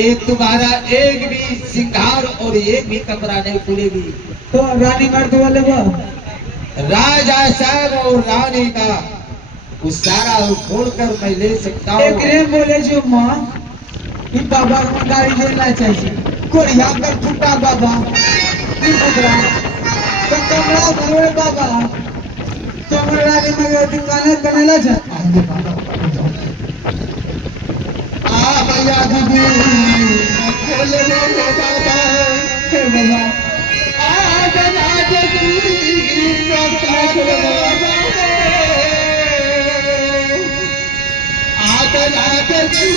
एक तुम्हारा एक भी सिंगार और एक भी कपड़ा नहीं खुलेगी। तो रानी मर्द वाले वो राजा साहब और रानी का वो सारा खोलकर मैं ले सकता एक हूँ। रे बोले जो माँ कि बाबा को गाड़ी देना चाहिए कोरिया कर फूटा बाबा की पुत्रा तो कमरा भरवे बाबा कमरा रानी मगर दुकान बनेला जा आगे बाबा आ भैया दीदी खोल लो बाबा, हे बाबा आ बना दीदी खोल लो बाबा, आ बना दीदी